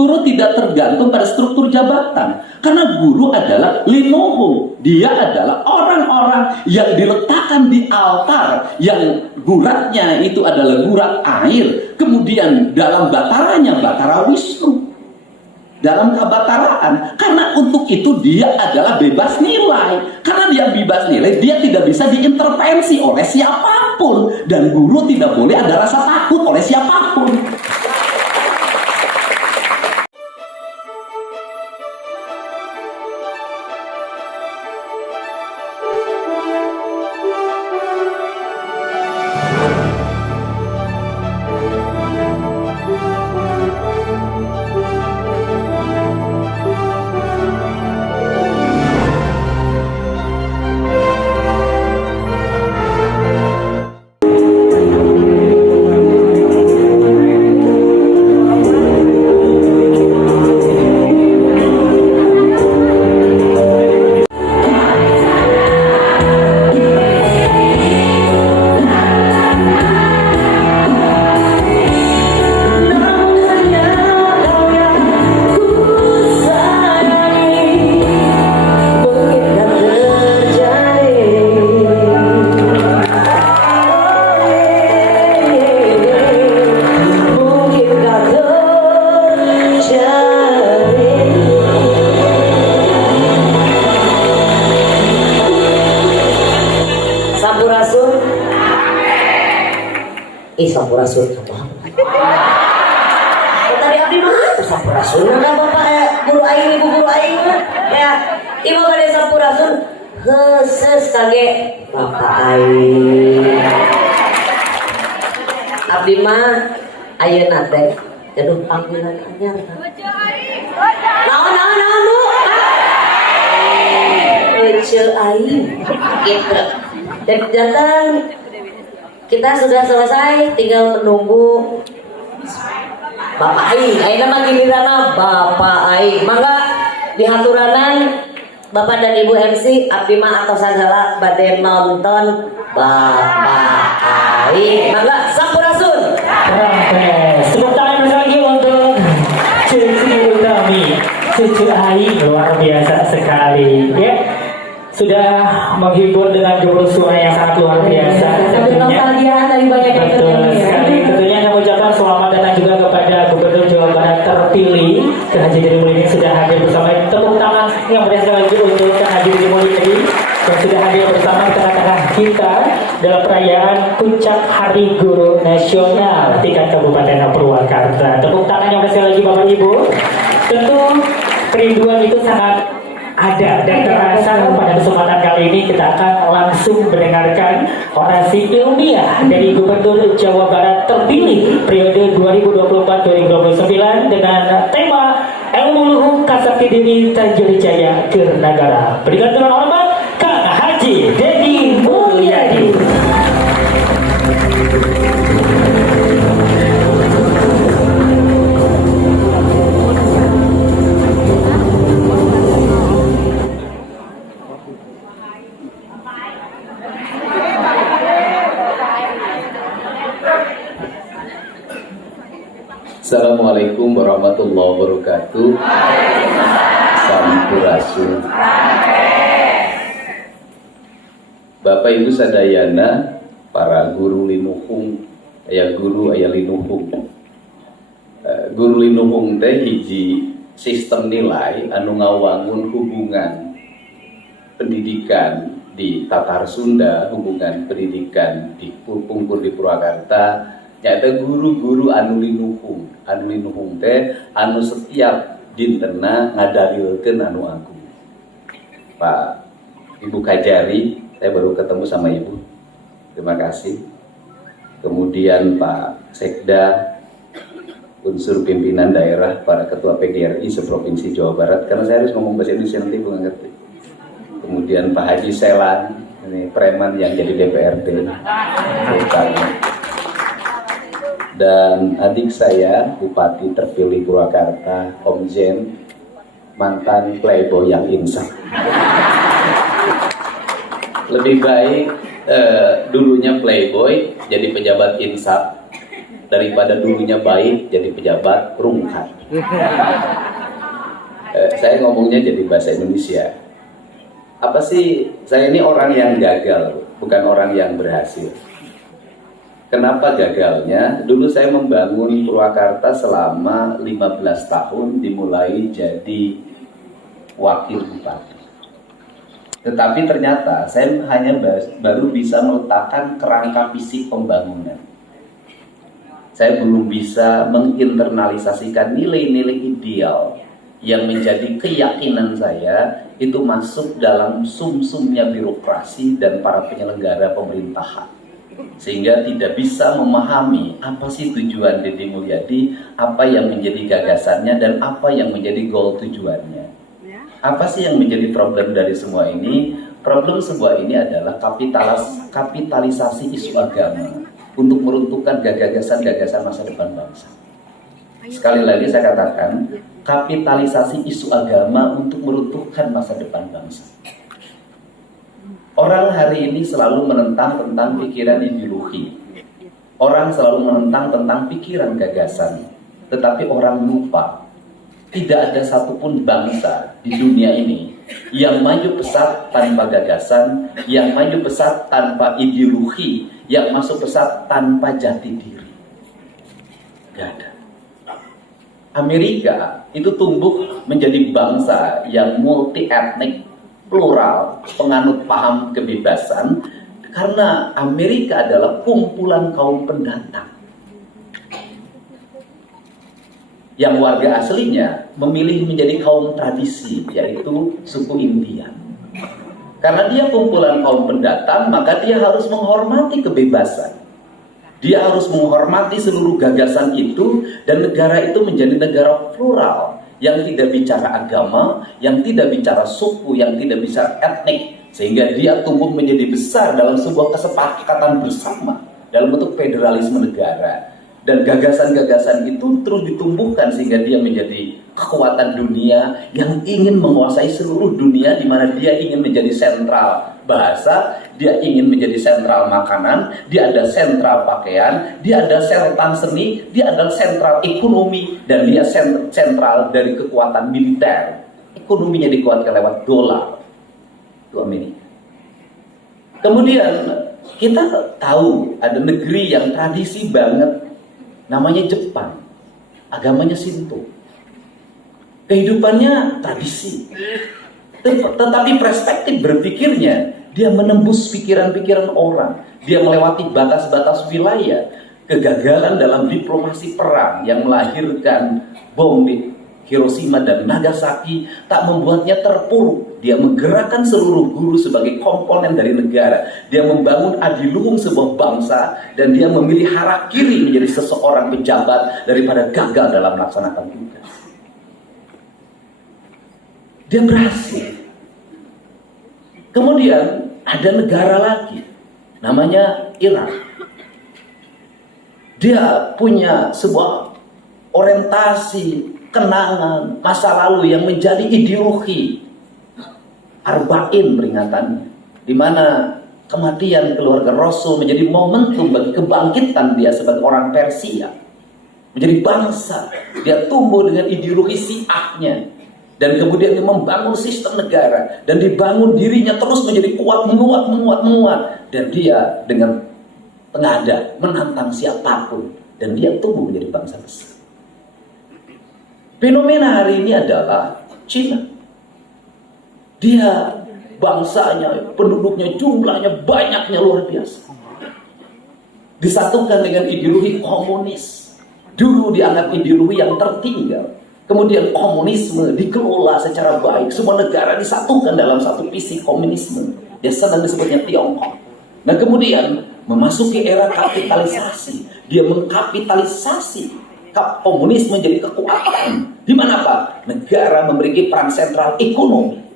Guru tidak tergantung pada struktur jabatan, karena guru adalah linuhum. Dia adalah orang-orang yang diletakkan di altar, yang guratnya itu adalah gurat air, kemudian dalam bataranya Batara Wisnu, dalam kebataraan. Karena untuk itu dia adalah bebas nilai. Karena dia bebas nilai, dia tidak bisa diintervensi oleh siapapun, dan guru tidak boleh ada rasa takut oleh siapapun. Sampurasun apa? Tadi abdi mah sampurasun enggak bapak guru aing ibu guru aing ya ibu bade sampurasun heuseus kage bapak aing. Abdi mah ayeuna teh aduh panggilan anyar. Naon Bu? Ece aing gitu. Dan kita sudah selesai, tinggal menunggu Bapak Aing. Aing nama giliran Bapak Aing. Mangga dihaturanan Bapak dan Ibu MC abdi mah atau sagala bade nonton Bapak Aing. Mangga sampurasun. Tepuk tangan lagi untuk Cucu Utami, Cucu Aing, luar biasa sekali ya. Sudah menghibur dengan jurus suara yang sangat luar biasa. Tentunya betul sekali. Tentunya kami ucapkan selamat datang juga kepada Gubernur Jawa Barat terpilih Haji Deddy Mulyadi yang sudah hadir bersama. Tepuk tangan yang meriah sekali lagi untuk Haji Deddy Mulyadi yang sudah hadir bersama di tengah-tengah kita dalam perayaan Puncak Hari Guru Nasional tingkat Kabupaten Purwakarta. Tepuk tangan yang meriah sekali lagi Bapak Ibu. Tentu kerinduan itu sangat ada dan terasa. Pada kesempatan kali ini kita akan langsung mendengarkan orasi ilmiah dari Gubernur Jawa Barat terpilih periode 2024-2029 dengan tema Ilmu Luhung Kasakti Dini Tanjung Jaya Kernagara. Berikan dengan hormat Kang Haji Deddy Mulyadi. Assalamualaikum warahmatullahi wabarakatuh. Sampurasun. Bapak Ibu sadayana, para guru linuhung, aya guru aya linuhung. Guru linuhung teh hiji sistem nilai anu ngawangun hubungan pendidikan di Tatar Sunda, hubungan pendidikan di Pungkur di Purwakarta. Nyata guru-guru anu linuhung teh anu setiap dintena ngadalilkeun anu agung. Pak Ibu Kajari, saya baru ketemu sama Ibu, terima kasih. Kemudian Pak Sekda, unsur pimpinan daerah, para ketua PGRI seprovinsi Jawa Barat, karena saya harus ngomong bahasa Indonesia nanti Bu ngerti. Kemudian Pak Haji Selan, ini preman yang jadi DPRD. Dan adik saya, Bupati terpilih Purwakarta, Komjen, mantan playboy yang insaf. Lebih baik dulunya playboy, jadi pejabat insaf, daripada dulunya baik jadi pejabat rungkat. Saya ngomongnya jadi bahasa Indonesia. Apa sih, saya ini orang yang gagal, bukan orang yang berhasil. Kenapa gagalnya? Dulu saya membangun Purwakarta selama 15 tahun, dimulai jadi wakil bupati. Tetapi ternyata saya hanya baru bisa meletakkan kerangka fisik pembangunan. Saya belum bisa menginternalisasikan nilai-nilai ideal yang menjadi keyakinan saya itu masuk dalam sumsumnya birokrasi dan para penyelenggara pemerintahan, sehingga tidak bisa memahami apa sih tujuan Deddy Mulyadi, apa yang menjadi gagasannya dan apa yang menjadi goal tujuannya. Apa sih yang menjadi problem dari semua ini? Problem sebuah ini adalah kapitalisasi isu agama untuk meruntuhkan gagasan-gagasan masa depan bangsa. Sekali lagi saya katakan, kapitalisasi isu agama untuk meruntuhkan masa depan bangsa. Orang hari ini selalu menentang tentang pikiran ideologi. Orang selalu menentang tentang pikiran gagasan. Tetapi orang lupa, tidak ada satupun bangsa di dunia ini yang maju pesat tanpa gagasan, yang maju pesat tanpa ideologi, yang masuk pesat tanpa jati diri. Gak ada. Amerika itu tumbuh menjadi bangsa yang multi etnik, plural, penganut paham kebebasan, karena Amerika adalah kumpulan kaum pendatang yang warga aslinya memilih menjadi kaum tradisi, yaitu suku India. Karena dia kumpulan kaum pendatang, maka dia harus menghormati kebebasan. Dia harus menghormati seluruh gagasan itu, dan negara itu menjadi negara plural yang tidak bicara agama, yang tidak bicara suku, yang tidak bicara etnik, sehingga dia tumbuh menjadi besar dalam sebuah kesepakatan bersama dalam bentuk federalisme negara. Dan gagasan-gagasan itu terus ditumbuhkan sehingga dia menjadi kekuatan dunia yang ingin menguasai seluruh dunia, di mana dia ingin menjadi sentral bahasa, dia ingin menjadi sentral makanan, dia ada sentral pakaian, dia ada sentral seni, dia ada sentral ekonomi, dan dia sentral dari kekuatan militer. Ekonominya dikuatkan lewat dolar. Itu Amerika. Kemudian kita tahu ada negeri yang tradisi banget, namanya Jepang. Agamanya Shinto. Kehidupannya tradisi. Tetapi perspektif berpikirnya, dia menembus pikiran-pikiran orang. Dia melewati batas-batas wilayah. Kegagalan dalam diplomasi perang yang melahirkan bom di Hiroshima dan Nagasaki tak membuatnya terpuruk. Dia menggerakkan seluruh guru sebagai komponen dari negara. Dia membangun adiluhung sebuah bangsa, dan dia memilih harakiri menjadi seseorang pejabat daripada gagal dalam melaksanakan tugas. Dia berhasil. Kemudian ada negara lagi, namanya Irak. Dia punya sebuah orientasi, kenangan masa lalu yang menjadi ideologi. Arba'in peringatannya, di mana kematian keluarga Rasul menjadi momentum bagi kebangkitan dia sebagai orang Persia, menjadi bangsa. Dia tumbuh dengan ideologi Syiahnya, dan kemudian dia membangun sistem negara, dan dibangun dirinya terus menjadi kuat, menguat, dan dia dengan tengadah menantang siapapun, dan dia tumbuh menjadi bangsa besar. Fenomena hari ini adalah Cina. Dia bangsanya, penduduknya, jumlahnya, banyaknya luar biasa. Disatukan dengan ideologi komunis. Dulu dianggap ideologi yang tertinggal. Kemudian komunisme dikelola secara baik. Semua negara disatukan dalam satu visi komunisme. Dia sedang disebutnya Tiongkok. Nah kemudian memasuki era kapitalisasi. Dia mengkapitalisasi komunisme menjadi kekuatan. Di mana Pak? Negara memiliki peran sentral ekonomi.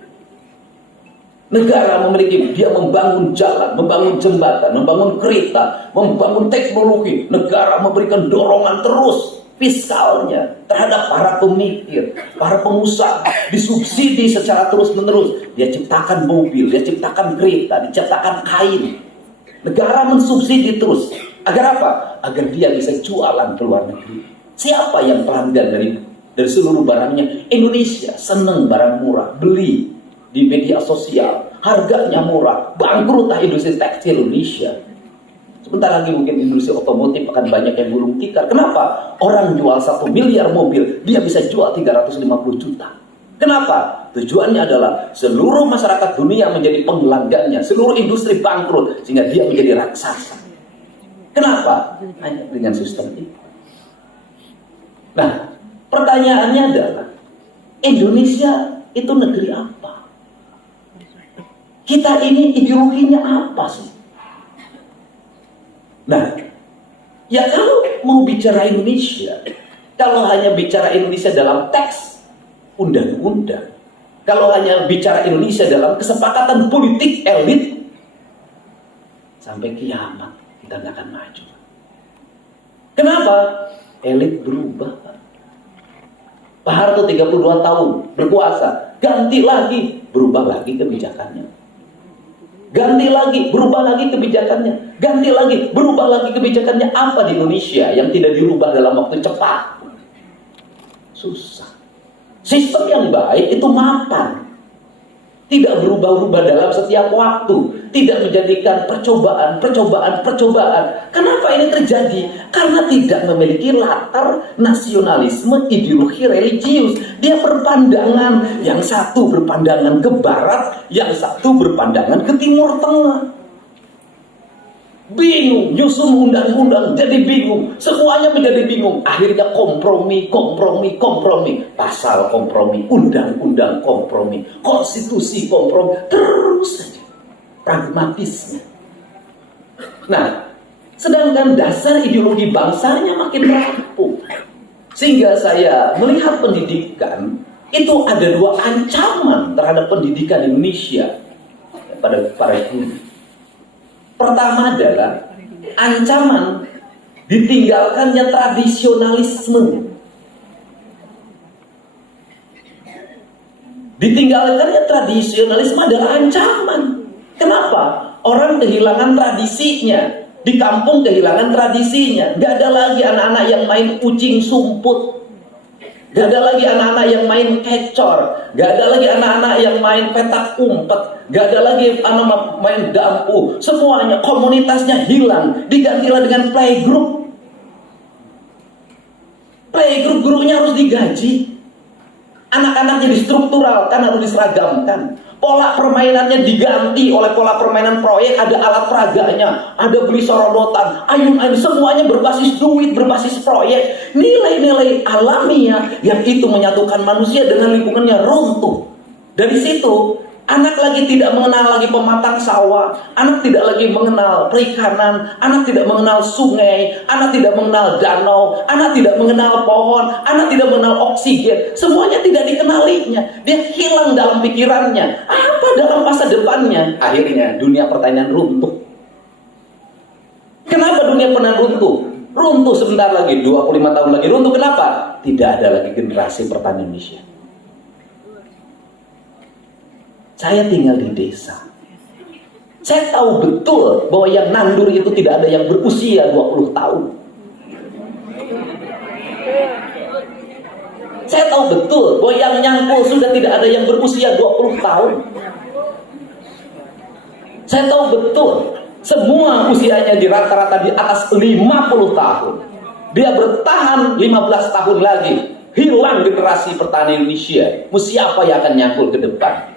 Negara memiliki, dia membangun jalan, membangun jembatan, membangun kereta, membangun teknologi. Negara memberikan dorongan terus fiskalnya terhadap para pemikir, para pengusaha, disubsidi secara terus-menerus. Dia ciptakan mobil, dia ciptakan kereta, dia ciptakan kain. Negara mensubsidi terus. Agar apa? Agar dia bisa jualan ke luar negeri. Siapa yang pelanggan dari seluruh barangnya? Indonesia seneng barang murah, beli di media sosial, harganya murah, bangkrutlah industri tekstil Indonesia. Sebentar lagi mungkin industri otomotif akan banyak yang gulung tikar. Kenapa? Orang jual 1 miliar mobil, dia bisa jual 350 juta. Kenapa? Tujuannya adalah seluruh masyarakat dunia menjadi pelanggannya, seluruh industri bangkrut, sehingga dia menjadi raksasa. Kenapa? Hanya dengan sistem itu. Nah, pertanyaannya adalah, Indonesia itu negeri apa? Kita ini ideologinya apa sih? Nah, ya kalau mau bicara Indonesia, kalau hanya bicara Indonesia dalam teks undang-undang, kalau hanya bicara Indonesia dalam kesepakatan politik elit, sampai kiamat kita nggak akan maju. Kenapa? Elit berubah. Pak Harto 32 tahun berkuasa, ganti lagi, berubah lagi kebijakannya. Ganti lagi, berubah lagi kebijakannya. Ganti lagi, berubah lagi kebijakannya. Apa di Indonesia yang tidak dirubah dalam waktu cepat? Susah. Sistem yang baik itu mapan. Tidak berubah-ubah dalam setiap waktu. Tidak menjadikan percobaan. Kenapa ini terjadi? Karena tidak memiliki latar nasionalisme, ideologi religius. Dia berpandangan. Yang satu berpandangan ke barat, yang satu berpandangan ke timur tengah. Bingung, nyusun undang-undang jadi bingung, semuanya menjadi bingung. Akhirnya kompromi. Pasal kompromi, undang-undang kompromi, konstitusi kompromi, terus saja pragmatisme. Nah, sedangkan dasar ideologi bangsanya makin rapuh. Sehingga saya melihat pendidikan itu ada 2 ancaman terhadap pendidikan Indonesia pada para guru. Pertama adalah ancaman ditinggalkannya tradisionalisme. Ditinggalkannya tradisionalisme adalah ancaman. Kenapa? Orang kehilangan tradisinya. Di kampung kehilangan tradisinya. Gak ada lagi anak-anak yang main kucing sumput. Gak ada lagi anak-anak yang main kecor. Gak ada lagi anak-anak yang main petak umpet. Gak ada lagi anak-anak main dampu. Semuanya, komunitasnya hilang. Digantilah dengan playgroup. Playgroup gurunya harus digaji. Anak-anak jadi struktural, kan harus diseragamkan. Pola permainannya diganti oleh pola permainan proyek. Ada alat peraganya, ada beli sorodotan, ayun-ayun, semuanya berbasis duit, berbasis proyek. Nilai-nilai alamiah yang itu menyatukan manusia dengan lingkungannya runtuh. Dari situ anak lagi tidak mengenal lagi pematang sawah, anak tidak lagi mengenal perikanan, anak tidak mengenal sungai, anak tidak mengenal danau, anak tidak mengenal pohon, anak tidak mengenal oksigen. Semuanya tidak dikenalinya. Dia hilang dalam pikirannya. Apa dalam masa depannya? Akhirnya dunia pertanian runtuh. Kenapa dunia pertanian runtuh? Runtuh sebentar lagi, 25 tahun lagi runtuh. Kenapa? Tidak ada lagi generasi pertanian Indonesia. Saya tinggal di desa. Saya tahu betul bahwa yang nandur itu tidak ada yang berusia 20 tahun. Saya tahu betul bahwa yang nyangkul sudah tidak ada yang berusia 20 tahun. Saya tahu betul semua usianya di rata-rata di atas 50 tahun. Dia bertahan 15 tahun lagi. Hilang generasi petani Indonesia. Mau siapa yang akan nyangkul ke depan?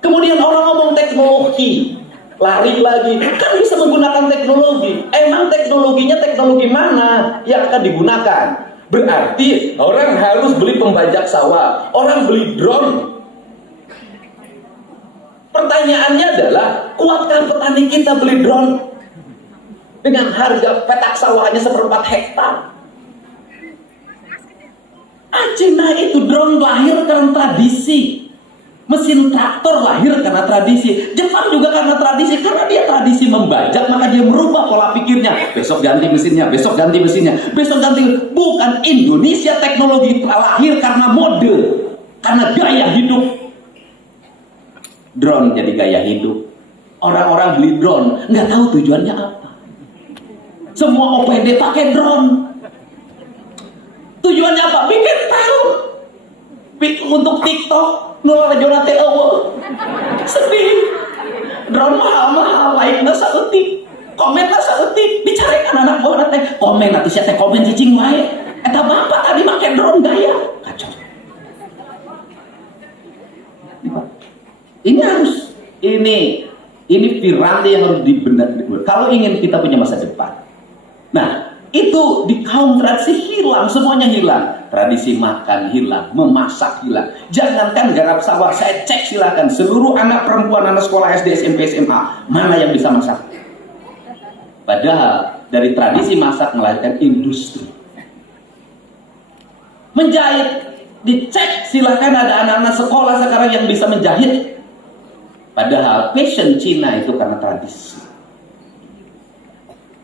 Kemudian orang ngomong teknologi, lari lagi, kan bisa menggunakan teknologi. Emang teknologinya teknologi mana yang akan digunakan? Berarti orang harus beli pembajak sawah, orang beli drone. Pertanyaannya adalah, kuatkah petani kita beli drone dengan harga petak sawahnya 1/4 hektar? Cina itu drone lahir karena tradisi. Mesin traktor lahir karena tradisi. Jepang juga karena tradisi. Karena dia tradisi membajak, maka dia merubah pola pikirnya. Besok ganti mesinnya, besok ganti mesinnya, besok ganti. Bukan Indonesia teknologi lahir karena mode, karena gaya hidup. Drone jadi gaya hidup. Orang-orang beli drone, nggak tahu tujuannya apa. Semua OPD pakai drone. Tujuannya apa? Bikin tahu. Untuk TikTok, ngeluarin jonate ewo. Sedih. Drone mahal-mahal, like-nya sautik. Komen-nya sautik. Dicarikan anak buah nanti. Komen nanti siapa komen cicing wae. Eta bapak tadi pakai drone gaya. Kacau. Ini harus, ini viral yang harus dibenar. Kalau ingin kita punya masa depan. Nah, itu di kaum tradisi hilang, semuanya hilang. Tradisi makan hilang, memasak hilang. Jangankan garap sawah, saya cek silakan seluruh anak perempuan, anak sekolah SD, SMP, SMA, mana yang bisa masak? Padahal dari tradisi masak melahirkan industri. Menjahit, dicek silakan ada anak-anak sekolah sekarang yang bisa menjahit. Padahal fashion Cina itu karena tradisi.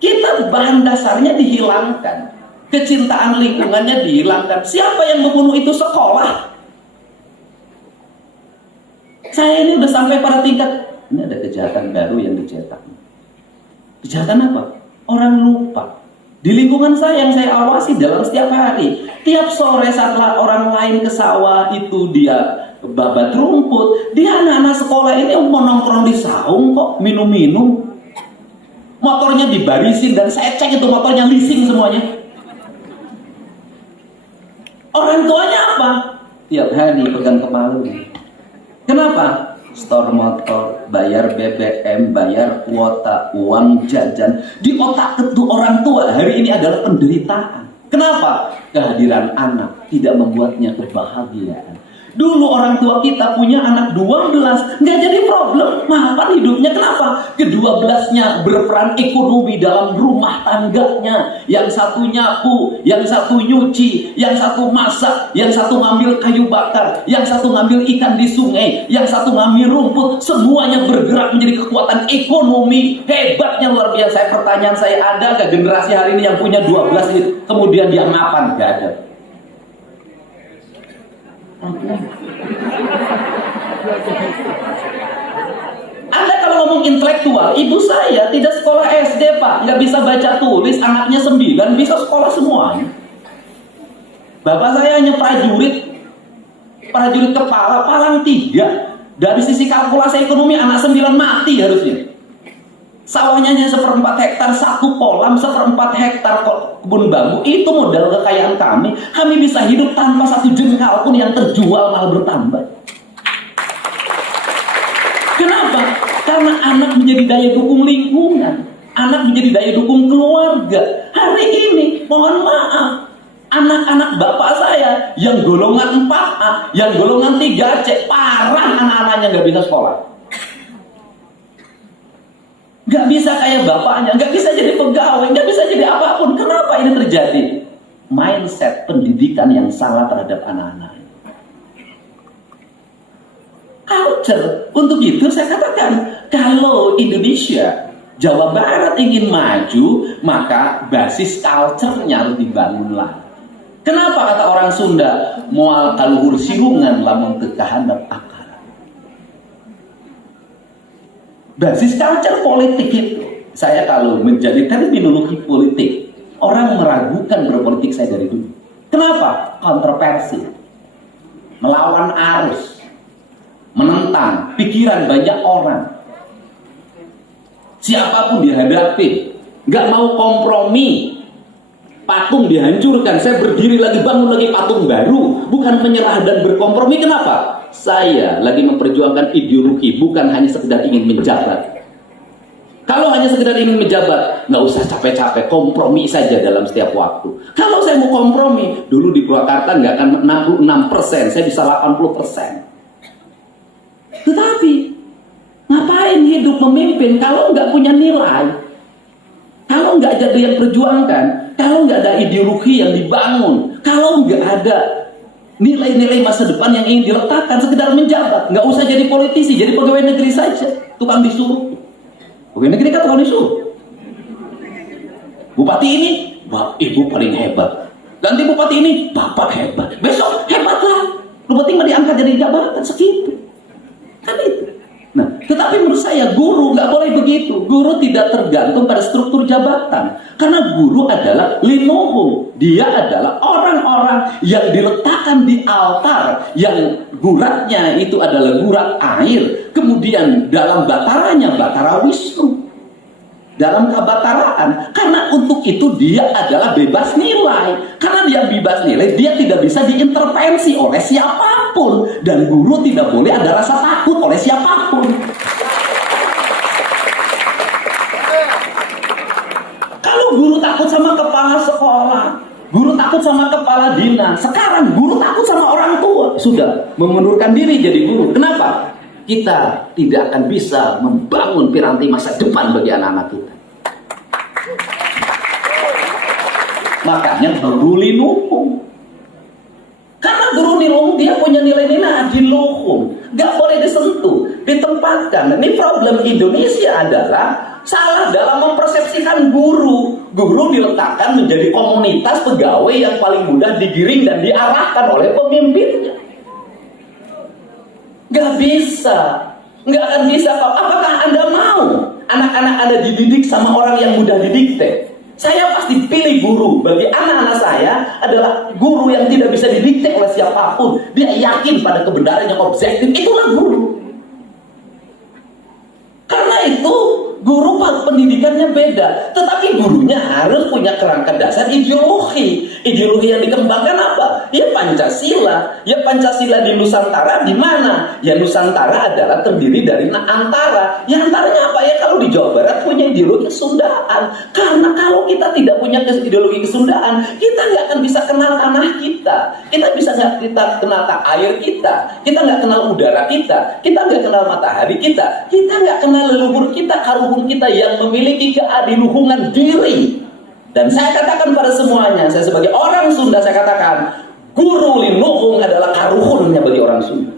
Kita bahan dasarnya dihilangkan. Kecintaan lingkungannya dihilangkan. Siapa yang membunuh itu? Sekolah. Saya ini udah sampai pada tingkat, ini ada kejahatan baru yang dicetak. Kejahatan apa? Orang lupa. Di lingkungan saya yang saya awasi dalam setiap hari, tiap sore setelah orang lain ke sawah itu dia babat rumput, dia anak-anak sekolah ini mau nongkrong di saung kok, minum-minum. Motornya dibarisin dan saya cek itu motornya leasing semuanya. Orang tuanya apa? Tiap hari pegang kepala. Kenapa? Store motor, bayar BBM, bayar kuota, uang jajan. Di otak ketu orang tua hari ini adalah penderitaan. Kenapa? Kehadiran anak tidak membuatnya kebahagiaan. Dulu orang tua kita punya anak 12, nggak jadi problem, mapan hidupnya. Kenapa? Kedua-belasnya berperan ekonomi dalam rumah tangganya. Yang satu nyapu, yang satu nyuci, yang satu masak, yang satu ngambil kayu bakar, yang satu ngambil ikan di sungai, yang satu ngambil rumput. Semuanya bergerak menjadi kekuatan ekonomi. Hebatnya luar biasa. Pertanyaan saya, ada nggak generasi hari ini yang punya 12 ini, kemudian dia mapan? Nggak ada. Anda kalau ngomong intelektual, ibu saya tidak sekolah SD pak, nggak bisa baca tulis, anaknya 9 bisa sekolah semuanya. Bapak saya hanya prajurit kepala, palang 3. Dari sisi kalkulasi ekonomi anak 9 mati harusnya. Sawahnya hanya 1/4 hektar, 1 kolam 1/4 hektar kebun bambu. Itu modal kekayaan kami. Kami bisa hidup tanpa 1 jengkal pun yang terjual malah bertambah. Kenapa? Karena anak menjadi daya dukung lingkungan. Anak menjadi daya dukung keluarga. Hari ini, mohon maaf, anak-anak bapak saya yang golongan 4A, yang golongan 3C, parah anak-anaknya nggak bisa sekolah. Gak bisa kayak bapaknya, gak bisa jadi pegawai, gak bisa jadi apapun. Kenapa ini terjadi? Mindset pendidikan yang salah terhadap anak-anak. Culture. Untuk itu saya katakan, kalau Indonesia, Jawa Barat ingin maju, maka basis culture-nya harus dibangun lagi. Kenapa kata orang Sunda, moal kaluhur sirungan lamun teu kahandap akal. Basis culture politik itu, saya kalau menjadi terminologi politik, orang meragukan berpolitik saya dari dulu. Kenapa? Kontroversi, melawan arus, menentang pikiran banyak orang. Siapapun dihadapi, nggak mau kompromi. Patung dihancurkan, saya berdiri lagi, bangun lagi patung baru, bukan menyerah dan berkompromi. Kenapa? Saya lagi memperjuangkan ideologi, bukan hanya sekedar ingin menjabat. Kalau hanya sekedar ingin menjabat, nggak usah capek-capek, kompromi saja dalam setiap waktu. Kalau saya mau kompromi, dulu di Purwakarta nggak akan 66%, saya bisa 80%. Tetapi, ngapain hidup memimpin kalau nggak punya nilai? Kalau nggak ada yang perjuangkan, kalau nggak ada ideologi yang dibangun, kalau nggak ada nilai-nilai masa depan yang ingin diletakkan, sekedar menjabat, nggak usah jadi politisi, jadi pegawai negeri saja, tukang disuruh. Pegawai negeri kan tukang disuruh. Bupati ini, ibu paling hebat. Ganti bupati ini, bapak hebat. Besok hebatlah. Lu penting mah diangkat jadi jabatan segitu. Kan itu. Nah, tetapi menurut saya guru nggak boleh begitu. Guru tidak tergantung pada struktur jabatan. Karena guru adalah linuhum. Dia adalah orang-orang yang diletakkan di altar. Yang guratnya itu adalah gurat air. Kemudian dalam bataranya, batara Wisnu. Dalam kebataraan. Karena untuk itu dia adalah bebas nilai. Karena dia bebas nilai, dia tidak bisa diintervensi oleh siapapun. Dan guru tidak boleh ada rasa takut oleh siapapun. Kalau guru takut sama kepala sekolah, guru takut sama kepala dinas, sekarang guru takut sama orang tua, sudah mengundurkan diri jadi guru. Kenapa? Kita tidak akan bisa membangun piranti masa depan bagi anak-anak kita. Makanya guru linuhum. Karena guru linuhum dia punya nilai-nilai adiluhum, gak boleh disentuh, ditempatkan. Ini problem Indonesia adalah salah dalam mempersepsikan guru. Guru diletakkan menjadi komunitas pegawai yang paling mudah digiring dan diarahkan oleh pemimpinnya. Gak bisa, gak akan bisa. Apakah Anda mau anak-anak Anda dididik sama orang yang mudah didikte? Saya pasti pilih guru. Bagi anak-anak saya adalah guru yang tidak bisa didikte oleh siapapun. Dia yakin pada kebenaran yang objektif. Itulah guru. Karena itu guru pendidikannya beda. Tetapi gurunya harus punya kerangka dasar ideologi. Ideologi yang dikembangkan apa? Ya Pancasila. Ya Pancasila di Nusantara di mana? Ya Nusantara adalah terdiri dari antara. Ya antaranya apa? Ya kalau di Jawa Barat punya ideologi Kesundaan. Karena kalau kita tidak punya ideologi Kesundaan, kita nggak akan bisa kenal tanah kita. Kita bisa nggak kita kenal air kita. Kita nggak kenal udara kita. Kita nggak kenal matahari kita. Kita nggak kenal leluhur kita, karuhun kita yang memiliki keadiluhungan diri. Dan saya katakan pada semuanya, saya sebagai orang Sunda, saya katakan guru linuhung adalah karuhunnya bagi orang Sunda.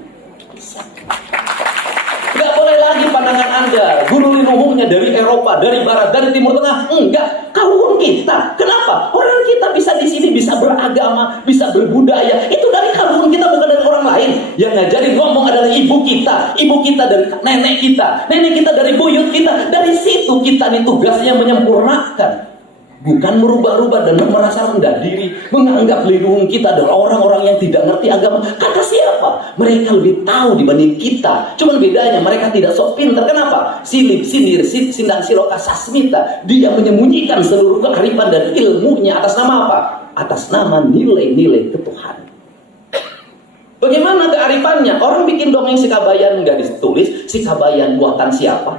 Gak boleh lagi pandangan Anda guru linuhungnya dari Eropa, dari Barat, dari Timur Tengah. Enggak, karuhun kita. Kenapa? Orang kita bisa di sini bisa beragama, bisa berbudaya. Itu dari karuhun kita, bukan dari orang lain. Yang ngajarin ngomong adalah ibu kita. Ibu kita dari nenek kita. Nenek kita dari buyut kita. Dari situ kita nih tugasnya menyempurnakan. Bukan merubah-rubah dan merasa rendah diri, menganggap linuhung kita adalah orang-orang yang tidak ngerti agama. Kata siapa? Mereka lebih tahu dibanding kita. Cuman bedanya mereka tidak sok pintar. Kenapa? Silip, sindir, sindang siloka sasmita. Dia menyembunyikan seluruh kearifan dan ilmunya atas nama apa? Atas nama nilai-nilai ketuhanan. Bagaimana kearifannya? Orang bikin dongeng Sikabayan nggak ditulis. Sikabayan buatan siapa?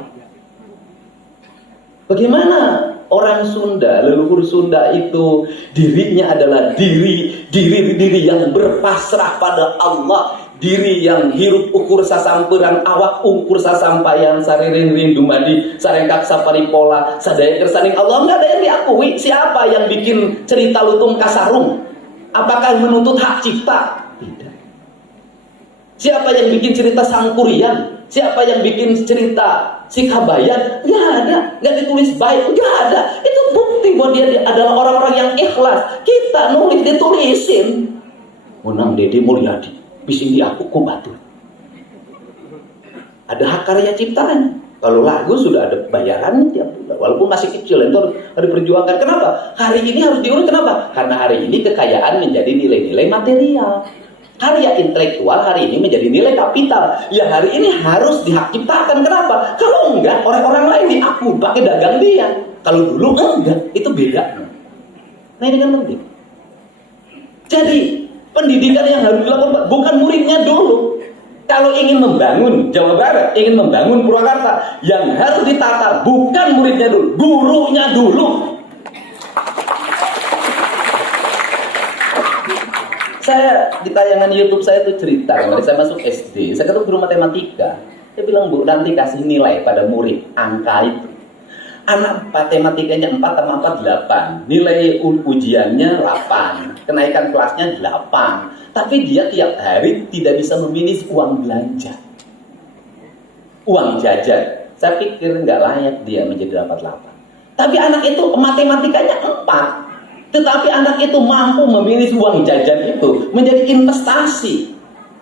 Bagaimana orang Sunda, leluhur Sunda itu dirinya adalah diri yang berpasrah pada Allah, diri yang hirup ukur sasampuran awak ukur sasampayan saririn rindu madi sarengkak saparipola sadaya kersaning Allah. Nggak ada yang diakui. Siapa yang bikin cerita lutung kasarung? Apakah menuntut hak cipta? Tidak. Siapa yang bikin cerita Sangkuriang? Siapa yang bikin cerita Sikabayan? Nggak ada, nggak ditulis baik, nggak ada. Itu bukti bahwa dia adalah orang-orang yang ikhlas. Kita nulis ditulisin. Munang Dede Mulyadi, bising di aku batu. Ada hak karya ciptaan. Kalau lagu sudah ada bayaran tiap bulan, walaupun masih kecil itu harus diperjuangkan. Kenapa? Hari ini harus diurus. Kenapa? Karena hari ini kekayaan menjadi nilai-nilai material. Karya intelektual hari ini menjadi nilai kapital. Ya hari ini harus dihak ciptakan. Kenapa? Kalau enggak, orang-orang lain diaku pakai dagang dia. Kalau dulu enggak, itu beda. Nah ini kan penting. Jadi pendidikan yang harus dilakukan bukan muridnya dulu. Kalau ingin membangun Jawa Barat, ingin membangun Purwakarta, yang harus ditata bukan muridnya dulu, gurunya dulu. Saya di tayangan YouTube saya itu cerita, kemarin saya masuk SD, saya ketemu guru matematika. Dia bilang, Bu, nanti kasih nilai pada murid angka itu. Anak matematikanya 4 sama 4 8, nilai ujiannya 8, kenaikan kelasnya 8. Tapi dia tiap hari tidak bisa memilih uang belanja, uang jajan. Saya pikir nggak layak dia menjadi dapat 8. Tapi anak itu matematikanya 4. Tetapi anak itu mampu memilih uang jajan itu menjadi investasi.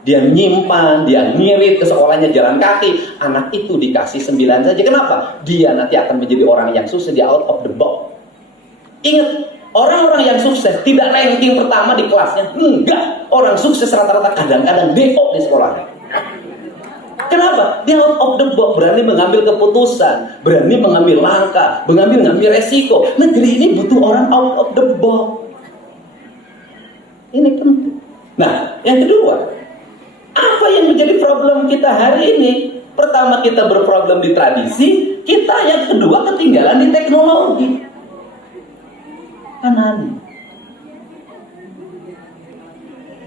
dia nyimpan, dia ngirit ke sekolahnya jalan kaki, anak itu dikasih 9 saja. Kenapa? Dia nanti akan menjadi orang yang sukses, dia out of the box. Ingat, orang-orang yang sukses tidak ranking pertama di kelasnya. Enggak, orang sukses rata-rata kadang-kadang DO di sekolahnya. Kenapa? Dia out of the box, berani mengambil keputusan, berani mengambil langkah, mengambil resiko. Negeri ini butuh orang out of the box. Ini penting. Nah, yang kedua, apa yang menjadi problem kita hari ini? Pertama, kita berproblem di tradisi, kita yang kedua ketinggalan di teknologi. Kanan.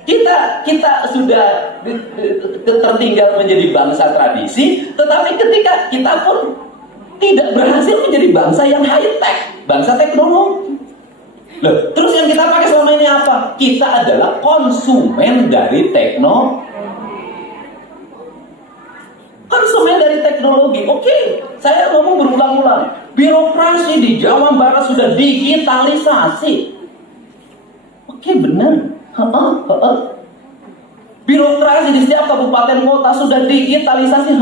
Kita sudah tertinggal menjadi bangsa tradisi, tetapi ketika kita pun tidak berhasil menjadi bangsa yang high tech, bangsa teknologi. Loh, terus yang kita pakai selama ini apa? Kita adalah konsumen dari teknologi. Konsumen dari teknologi. Oke, saya ngomong berulang-ulang. Birokrasi di Jawa Barat sudah digitalisasi. Oke, benar. Birokrasi di setiap kabupaten kota sudah digitalisasi.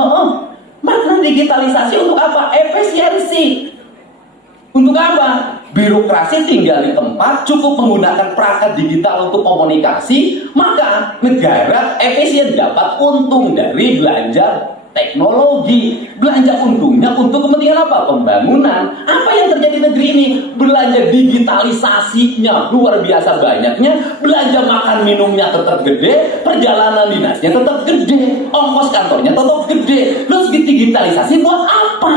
Makna digitalisasi untuk apa? Efisiensi. Untuk apa? Birokrasi tinggal di tempat, cukup menggunakan perangkat digital untuk komunikasi, maka negara efisien dapat untung dari belanja teknologi. Belanja untungnya untuk kepentingan apa? Pembangunan. Apa yang terjadi di negeri ini? Belanja digitalisasinya luar biasa banyaknya, belanja makan minumnya tetap gede, perjalanan dinasnya tetap gede, ongkos kantornya tetap gede. Terus digitalisasi buat apa?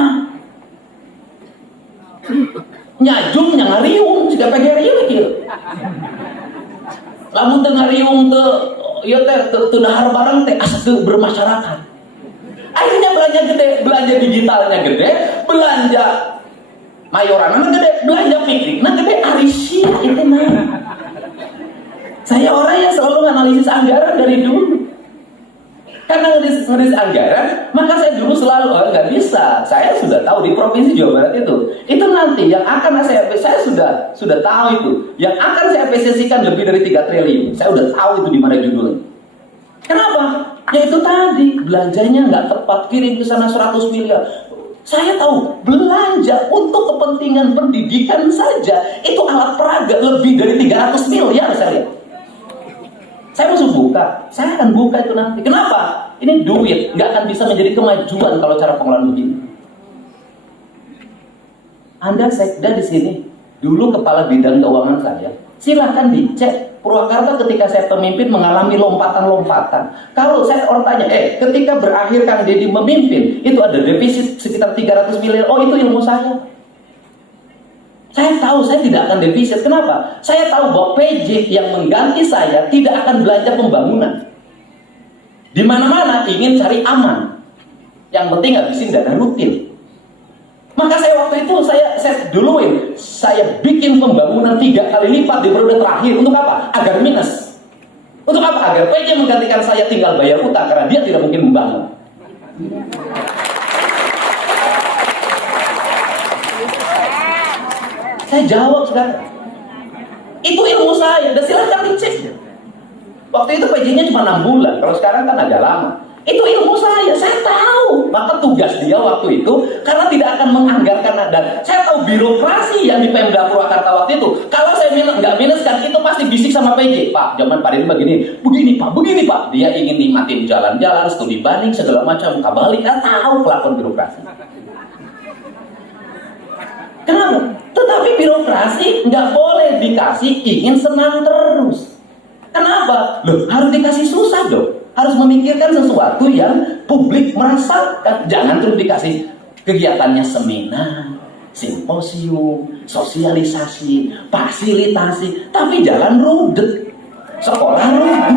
Nyajung nyangariung jika PGRI lagi. Lamun teu ngariung teu ieu teh dahar barang teh asa teu bermasyarakat. Akhirnya belanja gede, belanja digitalnya gede, belanja mayorannya gede, belanja pikniknya gede, arisi itu mah. Saya orang yang selalu analisis anggaran dari dulu. Karena ngedis anggaran, maka saya dulu selalu nggak bisa. Saya sudah tahu di provinsi Jawa Barat itu nanti yang akan saya sudah tahu itu, yang akan saya efisiensikan lebih dari 3 triliun. Saya sudah tahu itu di mana judulnya. Kenapa? Ya itu tadi, belanjanya nggak tepat, kirim ke sana 100 miliar. Saya tahu, belanja untuk kepentingan pendidikan saja, itu alat peraga lebih dari 300 miliar saya lihat. Saya masuk buka, saya akan buka itu nanti. Kenapa? Ini duit, nggak akan bisa menjadi kemajuan kalau cara pengelolaan begini. Anda sekda di sini, dulu kepala bidang keuangan saya. Silahkan dicek. Purwakarta ketika saya pemimpin mengalami lompatan-lompatan. Kalau saya orang tanya, ketika berakhir Kang Deddy memimpin, itu ada defisit sekitar 300 miliar. Oh, itu ilmu saya. Saya tahu saya tidak akan defisit. Kenapa? Saya tahu bahwa PJ yang mengganti saya tidak akan belanja pembangunan. Di mana-mana ingin cari aman. Yang penting habisin dana rutin. Maka saya waktu itu saya bikin pembangunan 3 kali lipat di periode terakhir. Untuk apa? Agar minus. Untuk apa? Agar PJ menggantikan saya tinggal bayar utang karena dia tidak mungkin membangun. Saya jawab sekarang. Itu ilmu saya, dan silahkan dicek. Waktu itu PJ-nya cuma 6 bulan, kalau sekarang kan agak lama. Itu ilmu saya tahu. Maka tugas dia waktu itu, karena tidak akan menganggarkan, dan saya tahu birokrasi yang di Pemda Purwakarta waktu itu. Kalau saya nggak minuskan, itu pasti bisik sama PJ. Pak, zaman Pak Deddy begini Pak. Dia ingin nikmatin jalan-jalan, studi banding, segala macam. Kabalik, tahu kelakuan birokrasi. Kenapa? Tetapi birokrasi nggak boleh dikasih ingin senang terus. Kenapa? Loh, harus dikasih susah dong. Harus memikirkan sesuatu yang publik merasakan. Jangan terus dikasih kegiatannya seminar, simposium, sosialisasi, fasilitasi, tapi jalan rudet, sekolah rudet.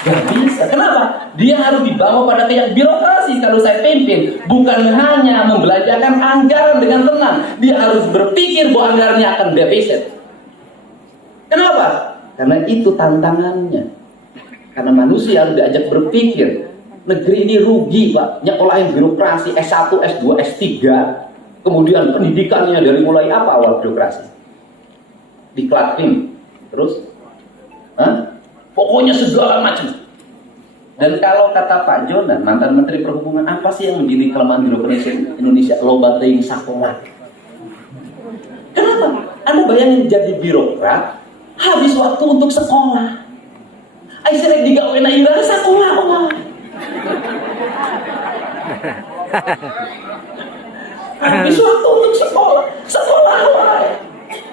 Gak bisa. Kenapa? Dia harus dibawa pada kayak birokrasi. Kalau saya pimpin, bukan hanya membelanjakan anggaran dengan tenang, dia harus berpikir bahwa anggarannya akan defisit. Kenapa? Karena itu tantangannya. Karena manusia harus diajak berpikir. Negeri ini rugi, Pak. Nyekolahin birokrasi S1, S2, S3. Kemudian pendidikannya dari mulai apa awal birokrasi? Diklatin. Terus? pokoknya segala macam. Dan kalau kata Pak Jonan, mantan Menteri Perhubungan, apa sih yang menjadi kelemahan birokrasi Indonesia? Loba teuing sakola. Kenapa? Anda bayangin jadi birokrat, habis waktu untuk sekolah. Ai serek digawe na ieu sakola Allah. Habis waktu untuk sekolah, sekolah wae.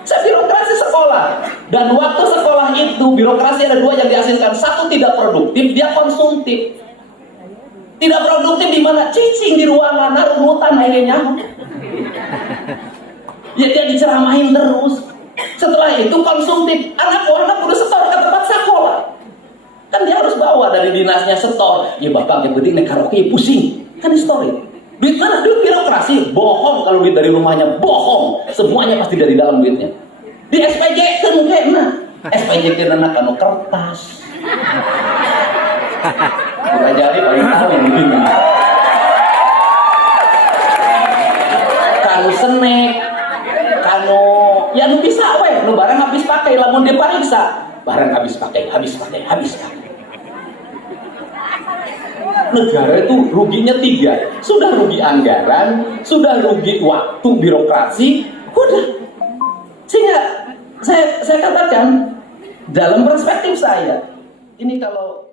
Saya birokrasi sekolah. Dan waktu sekolah itu birokrasi ada dua yang dihasilkan. Satu tidak produktif, dia konsumtif. Tidak produktif di mana? Cicing di ruangan, rumutan akhirnya. Ya dia diceramahin terus. Setelah itu konsumtif. Anak udah setor ke tempat sekolah. Kan dia harus bawa dari dinasnya setor. Ya bapak yang penting nek karaoke pusing. Kan di story. Duit mana? Duit birokrasi. Bohong kalau duit dari rumahnya. Bohong. Semuanya pasti dari dalam duitnya. Di SPJ kan kena. SPJ kena kanu kertas. Kita jadi paling tahu yang begini. Kanu senek. Kanu ya nu bisa we. Nu barang habis pakai lamun dipariksa. Barang habis pakai. Negara itu ruginya 3. Sudah rugi anggaran, sudah rugi waktu birokrasi, udah. Sehingga saya katakan dalam perspektif saya, ini kalau